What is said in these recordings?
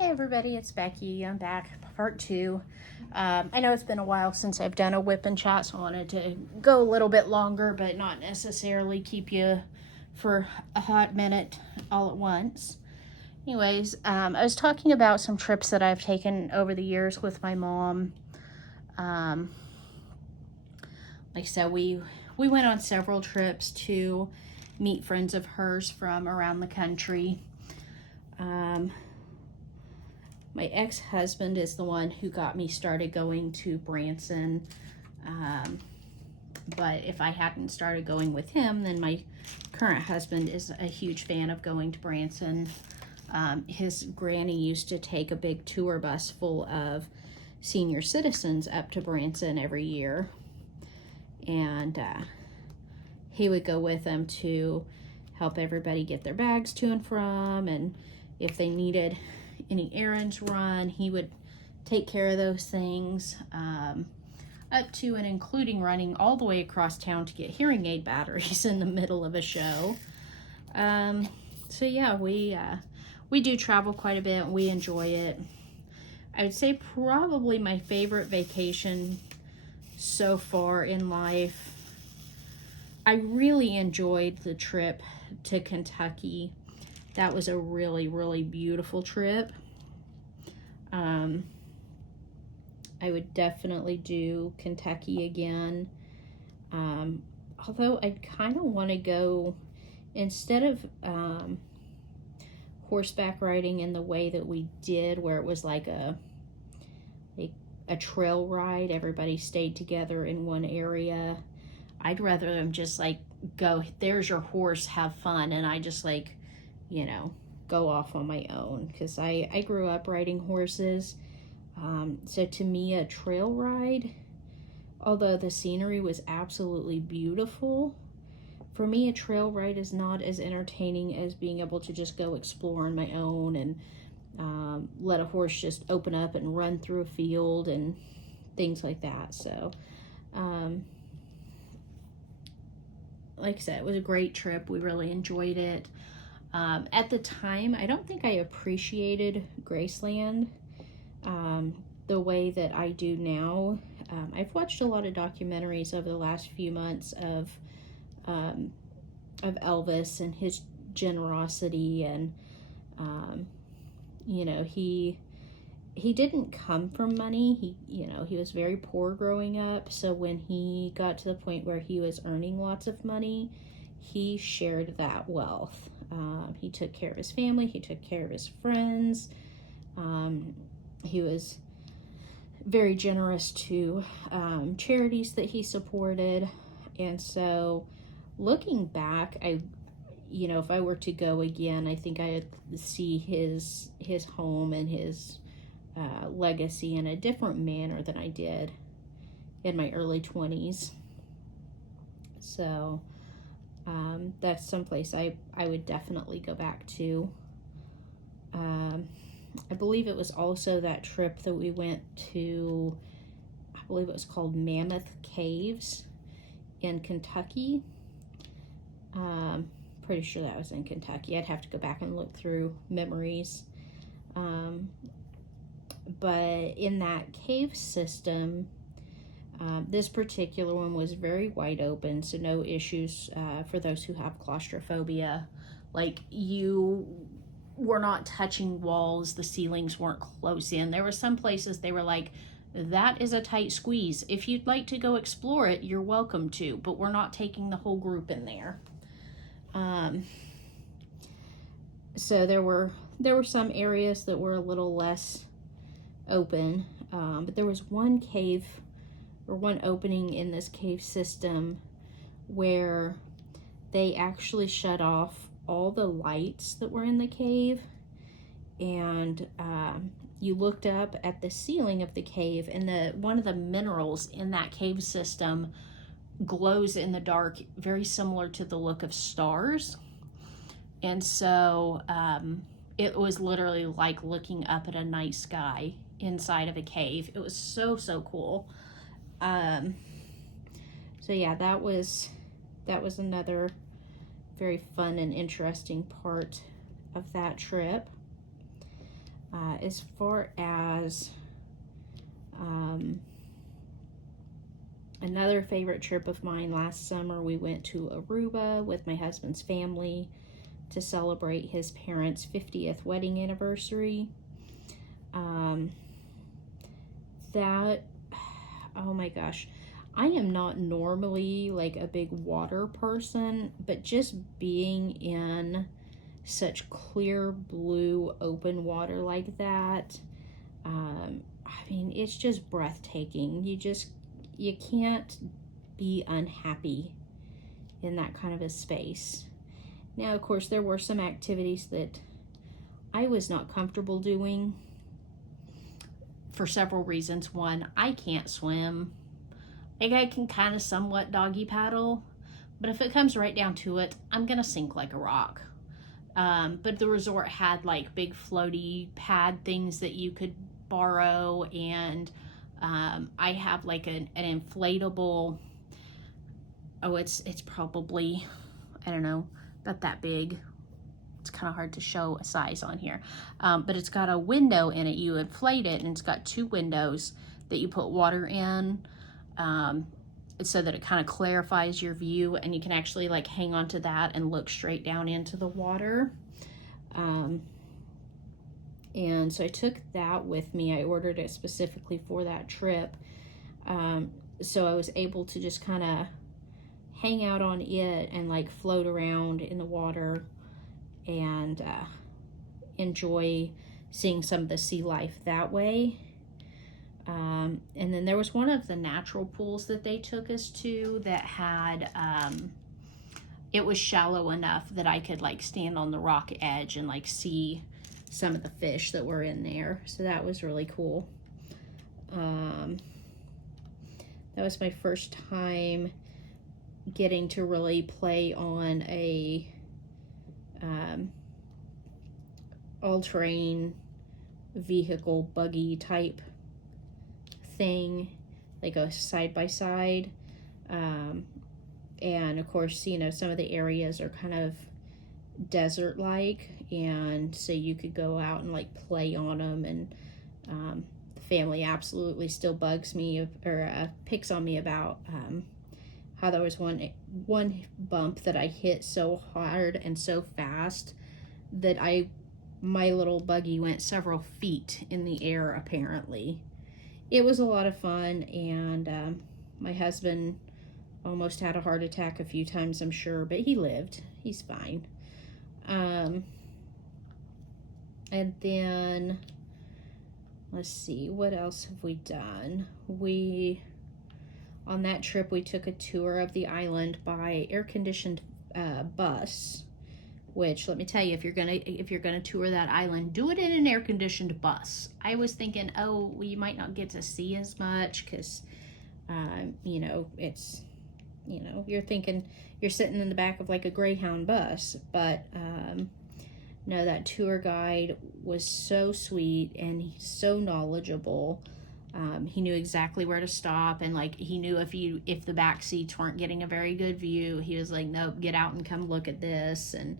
Hey everybody, it's Becky. I'm back, part two. I know it's been a while since I've done a whip and chat, so I wanted to go a little bit longer, but not necessarily keep you for a hot minute all at once. Anyways, I was talking about some trips that I've taken over the years with my mom. Like I said, we went on several trips to meet friends of hers from around the country. My ex-husband is the one who got me started going to Branson. But if I hadn't started going with him, then my current husband is a huge fan of going to Branson. His granny used to take a big tour bus full of senior citizens up to Branson every year. And he would go with them to help everybody get their bags to and from, and if they needed any errands run, he would take care of those things, up to and including running all the way across town to get hearing aid batteries in the middle of a show. So yeah, we do travel quite a bit. We enjoy it. I would say probably my favorite vacation so far in life. I really enjoyed the trip to Kentucky. That was a really, really beautiful trip. I would definitely do Kentucky again. Although I kind of want to go, instead of horseback riding in the way that we did, where it was like a trail ride, everybody stayed together in one area. I'd rather them just like go, there's your horse, have fun, and I just like, go off on my own, because I grew up riding horses. So to me, a trail ride, although the scenery was absolutely beautiful, for me a trail ride is not as entertaining as being able to just go explore on my own and let a horse just open up and run through a field and things like that. So like I said, it was a great trip. We really enjoyed it. At the time, I don't think I appreciated Graceland the way that I do now. I've watched a lot of documentaries over the last few months of Elvis and his generosity, and he didn't come from money. He was very poor growing up. So when he got to the point where he was earning lots of money, he shared that wealth. He took care of his family. He took care of his friends. He was very generous to charities that he supported. And so looking back, if I were to go again, I think I'd see his home and his legacy in a different manner than I did in my early 20s. So that's someplace I would definitely go back to. I believe it was also that trip that we went to, I believe it was called Mammoth Caves in Kentucky. Pretty sure that was in Kentucky. I'd have to go back and look through memories. But in that cave system, this particular one was very wide open, so no issues for those who have claustrophobia. Like, you were not touching walls, the ceilings weren't close in. There were some places they were like, that is a tight squeeze. If you'd like to go explore it, you're welcome to, but we're not taking the whole group in there. So there were some areas that were a little less open, but there was one cave or one opening in this cave system where they actually shut off all the lights that were in the cave, and you looked up at the ceiling of the cave, and one of the minerals in that cave system glows in the dark, very similar to the look of stars. And so it was literally like looking up at a night sky inside of a cave. It was so cool. So yeah, that was another very fun and interesting part of that trip. As far as another favorite trip of mine, last summer we went to Aruba with my husband's family to celebrate his parents' 50th wedding anniversary. That, oh my gosh, I am not normally like a big water person, but just being in such clear blue open water like that, I mean, it's just breathtaking. You can't be unhappy in that kind of a space. Now, of course, there were some activities that I was not comfortable doing for several reasons. One, I can't swim. Like, I can kind of somewhat doggy paddle, but if it comes right down to it, I'm gonna sink like a rock. But the resort had like big floaty pad things that you could borrow, and I have like an inflatable, oh, it's probably, I don't know, about that big. It's kind of hard to show a size on here, but it's got a window in it. You inflate it, and it's got two windows that you put water in, so that it kind of clarifies your view, and you can actually like hang on to that and look straight down into the water. And so I took that with me. I ordered it specifically for that trip. So I was able to just kind of hang out on it and like float around in the water and enjoy seeing some of the sea life that way. And then there was one of the natural pools that they took us to that had, it was shallow enough that I could like stand on the rock edge and like see some of the fish that were in there. So that was really cool. That was my first time getting to really play on a all-terrain vehicle buggy type thing, like a side-by-side. And of course, you know, some of the areas are kind of desert-like, and so you could go out and like play on them, and the family absolutely still bugs me or picks on me about how there was one bump that I hit so hard and so fast that my little buggy went several feet in the air. Apparently it was a lot of fun, and my husband almost had a heart attack a few times, I'm sure, but he lived. He's fine. And then let's see, what else have we done? On that trip, we took a tour of the island by air-conditioned bus, which, let me tell you, if you're gonna tour that island, do it in an air-conditioned bus. I was thinking, oh, well, you might not get to see as much because, you know, it's, you know, you're thinking you're sitting in the back of like a Greyhound bus, but no, that tour guide was so sweet and he's so knowledgeable. He knew exactly where to stop, and like he knew if the back seats weren't getting a very good view, he was like, nope, get out and come look at this. And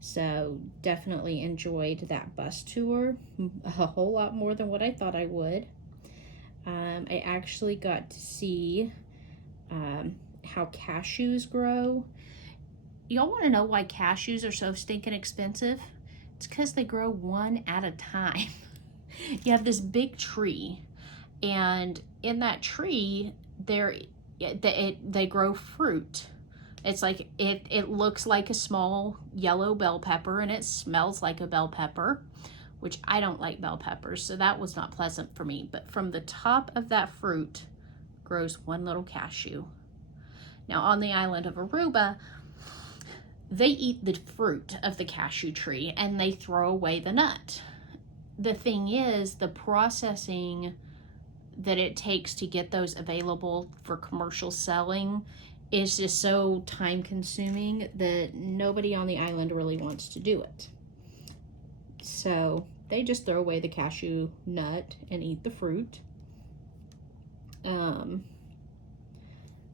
so definitely enjoyed that bus tour a whole lot more than what I thought I would. I actually got to see how cashews grow. Y'all want to know why cashews are so stinking expensive? It's because they grow one at a time. You have this big tree, and in that tree, they grow fruit. It's like, it looks like a small yellow bell pepper, and it smells like a bell pepper, which I don't like bell peppers, so that was not pleasant for me. But from the top of that fruit grows one little cashew. Now, on the island of Aruba, they eat the fruit of the cashew tree and they throw away the nut. The thing is, the processing that it takes to get those available for commercial selling is just so time consuming that nobody on the island really wants to do it. So they just throw away the cashew nut and eat the fruit. You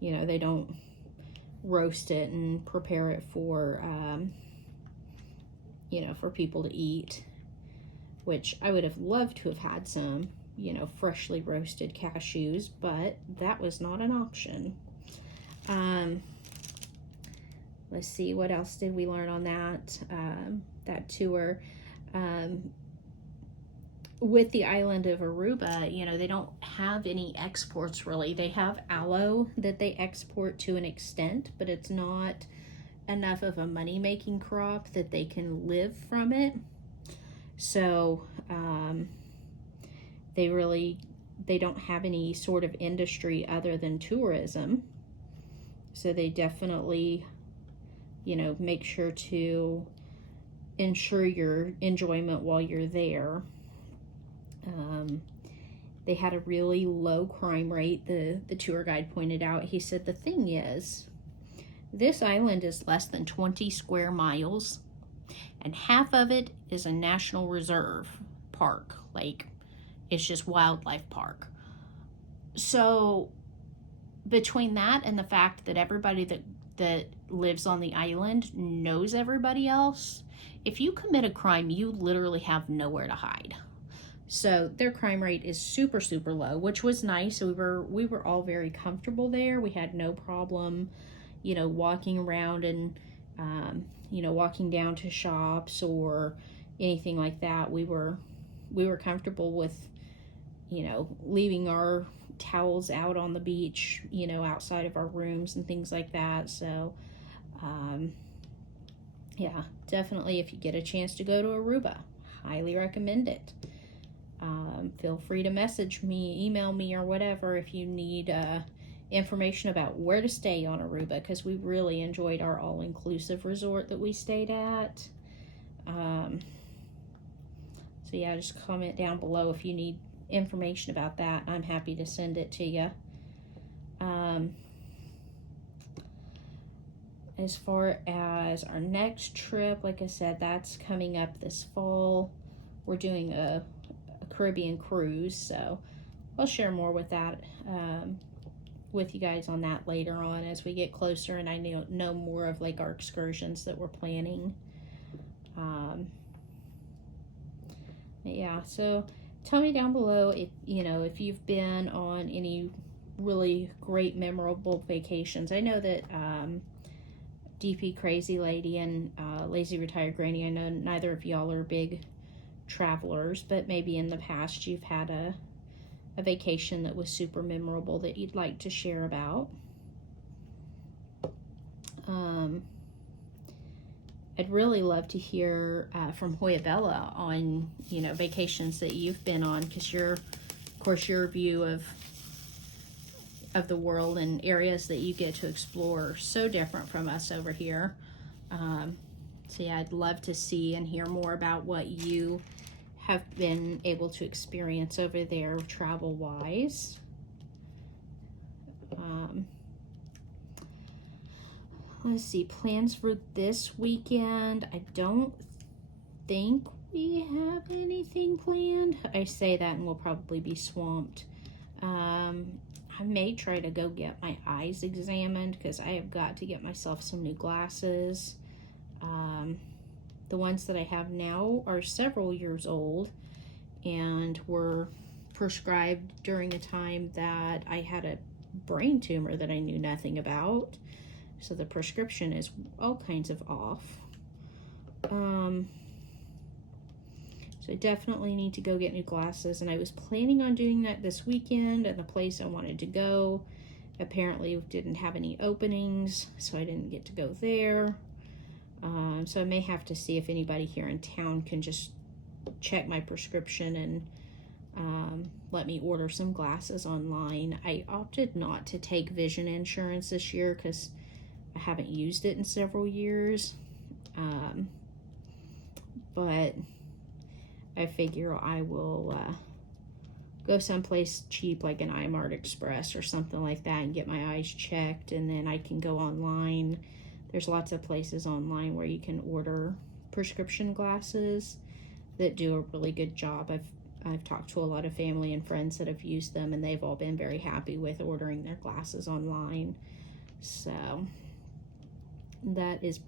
know, they don't roast it and prepare it for for people to eat, which I would have loved to have had some, freshly roasted cashews, but that was not an option. Let's see, what else did we learn on that tour? With the island of Aruba, they don't have any exports really. They have aloe that they export to an extent, but it's not enough of a money-making crop that they can live from it. So they don't have any sort of industry other than tourism. So they definitely, make sure to ensure your enjoyment while you're there. They had a really low crime rate, the tour guide pointed out. He said the thing is, this island is less than 20 square miles, and half of it is a national reserve park. Like, it's just wildlife park. So between that and the fact that everybody that lives on the island knows everybody else, if you commit a crime, you literally have nowhere to hide. So their crime rate is super, super low, which was nice. We were all very comfortable there. We had no problem, walking around and, walking down to shops or anything like that. We were comfortable with, leaving our towels out on the beach, outside of our rooms and things like that. So, yeah, definitely if you get a chance to go to Aruba, highly recommend it. Feel free to message me, email me, or whatever if you need information about where to stay on Aruba, because we really enjoyed our all-inclusive resort that we stayed at. So yeah, just comment down below if you need information about that. I'm happy to send it to you. As far as our next trip, like I said, that's coming up this fall. We're doing a Caribbean cruise, so I'll share more with that with you guys on that later on as we get closer and I know more of like our excursions that we're planning. Yeah, so tell me down below if you've been on any really great memorable vacations. I know that DP Crazy Lady and Lazy Retired Granny, I know neither of y'all are big travelers, but maybe in the past you've had a vacation that was super memorable that you'd like to share about. I'd really love to hear from Hoya Bella on vacations that you've been on, because of course your view of the world and areas that you get to explore are so different from us over here. So yeah, I'd love to see and hear more about what you have been able to experience over there travel wise. Let's see, plans for this weekend. I don't think we have anything planned. I say that and we'll probably be swamped. I may try to go get my eyes examined because I have got to get myself some new glasses. The ones that I have now are several years old and were prescribed during a time that I had a brain tumor that I knew nothing about. So the prescription is all kinds of off. So I definitely need to go get new glasses, and I was planning on doing that this weekend, and the place I wanted to go apparently didn't have any openings, so I didn't get to go there. So I may have to see if anybody here in town can just check my prescription and let me order some glasses online. I opted not to take vision insurance this year because I haven't used it in several years. But I figure I will go someplace cheap like an iMart Express or something like that and get my eyes checked, and then I can go online. There's lots of places online where you can order prescription glasses that do a really good job. I've talked to a lot of family and friends that have used them, and they've all been very happy with ordering their glasses online. So that is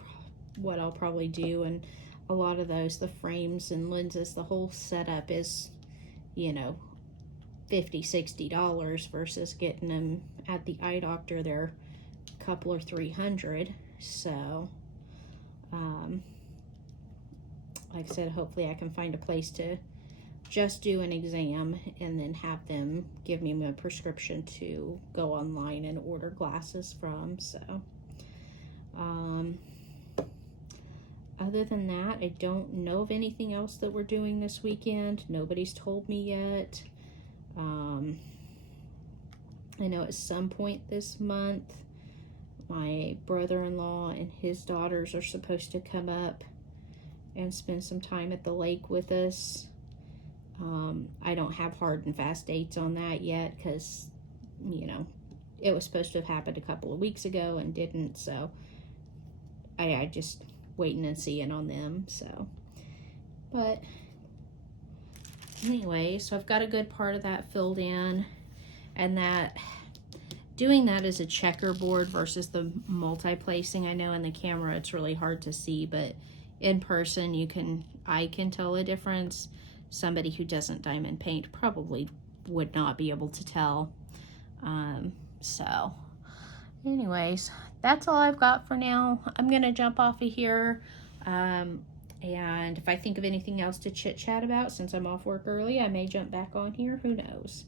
what I'll probably do. And a lot of those, the frames and lenses, the whole setup is, you know, $50-$60 versus getting them at the eye doctor. They're a couple or $300. So like I said, hopefully I can find a place to just do an exam and then have them give me my prescription to go online and order glasses from. So other than that, I don't know of anything else that we're doing this weekend. Nobody's told me yet. I know at some point this month, my brother-in-law and his daughters are supposed to come up and spend some time at the lake with us. I don't have hard and fast dates on that yet because, you know, it was supposed to have happened a couple of weeks ago and didn't, so I just waiting and seeing on them. So, but anyway, so I've got a good part of that filled in, and that doing that as a checkerboard versus the multi-placing. I know in the camera it's really hard to see, but in person I can tell a difference. Somebody who doesn't diamond paint probably would not be able to tell. So anyways, that's all I've got for now. I'm gonna jump off of here, and if I think of anything else to chit chat about since I'm off work early, I may jump back on here, who knows.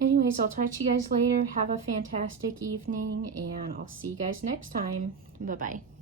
Anyways, I'll talk to you guys later. Have a fantastic evening, and I'll see you guys next time. Bye bye.